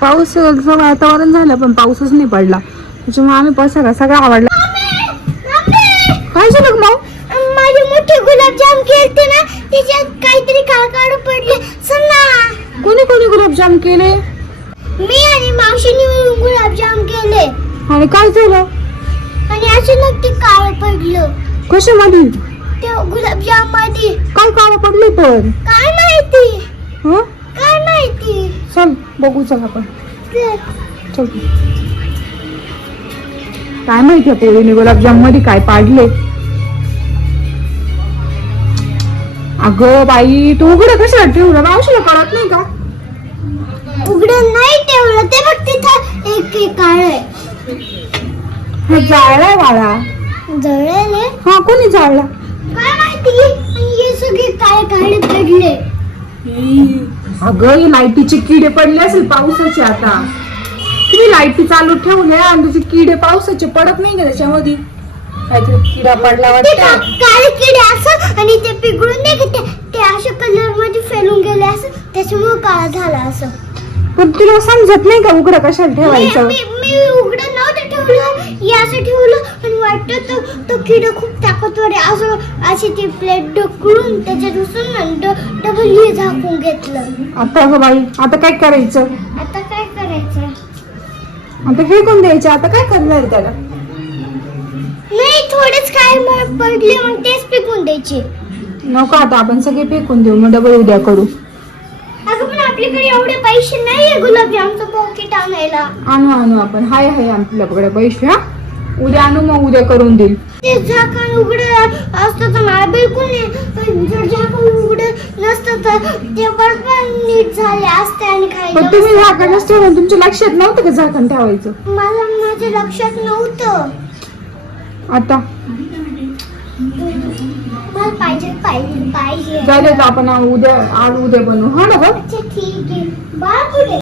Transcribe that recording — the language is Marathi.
पाऊसचं वातावरण झालं पण पाऊसच नाही पडला, त्याच्यामुळे आम्ही पसारा सगळा आवडला. काय झालं मग? माझे मोठे गुलाबजाम केलते ना, त्याच्यात काहीतरी काळकाळ पडले. चला. कोणी कोणी गुलाबजाम केले? मी आणि मावशीने मिळून गुलाबजाम केले. आणि काय झालं? आणि अचानक ते काळ पडलं. कशामध्ये? त्या गुलाबजाम मध्ये. काय काळं पडले पण? काय माहिती? हं? काय माहिती? चल बघू, चल आपण. चल. काय माहिती पोरीने गुलाबजाम मध्ये काय पाडले? अगं बाई, तू उघडं कशाला ठेवलं? मावशीला कळत नाही का? उघडं नाही ठेवलं, ते बघ तिथं एक काळ आहे. हे जाळलाय बाळा. जळले? हा, कोणी जाळला? काय माहिती? आणि हे सगळे काळे पडले. अगं, ही लाईटीचे किडे पडले असेल पावसाचे. आता तुम्ही लाईटी चालू ठेवल्या आणि त्याचे किडे पावसाचे पडत नाही का त्याच्यामध्ये? काहीतरी किडा पडला वाटतं. काळे किडे असं, आणि ते पिघळून नाही का ते अशा कलर मध्ये फैलून गेले असं, त्याच्यामुळे काळा झाला असं. पण तुला समजत नाही का उघडं कशाला ठेवायचं? मी उघडं नव्हतं ठेवलं, हे असं ठेवलं आणि वाटतं तो किडा खूप ताकदवर आहे असं. अशी ती प्लेट ढकलून त्याच्यात घुसून डबल हे झाकून घेतलं. आता गं बाई, आता काय करायचं? आता काय करायचं? आता फेकून द्यायचं. आता काय करणार त्याला? नाही, थोडेच काय पडले मग तेच फेकून द्यायचे. नको, आता आपण सगळे फेकून देऊ, मग डबल उद्या करू. अगं पण आपल्याकडे एवढे पैसे नाहीये गुलाबजामचं पॉकेट आणायला. आणू आपण. हाय आपल्याकडे पैसे. हा, उद्या आणू, मग उद्या करून देईल. ते झाकण उघडं असतं तर मला बिलकुल नाही. जर झाकण उघडं नसतं तर ते पण नीट झाले असते आणि पण खायला. तुम्ही झाकणच ठेवलं, तुमच्या लक्षात नव्हतं का झाकण ठेवायचं? माझ्या लक्षात नव्हतं. आता मला पाहिजे. चालेल, आपण उद्या बनवू. हा ना बघ. अच्छा ठीक आहे. बाळ कुठे?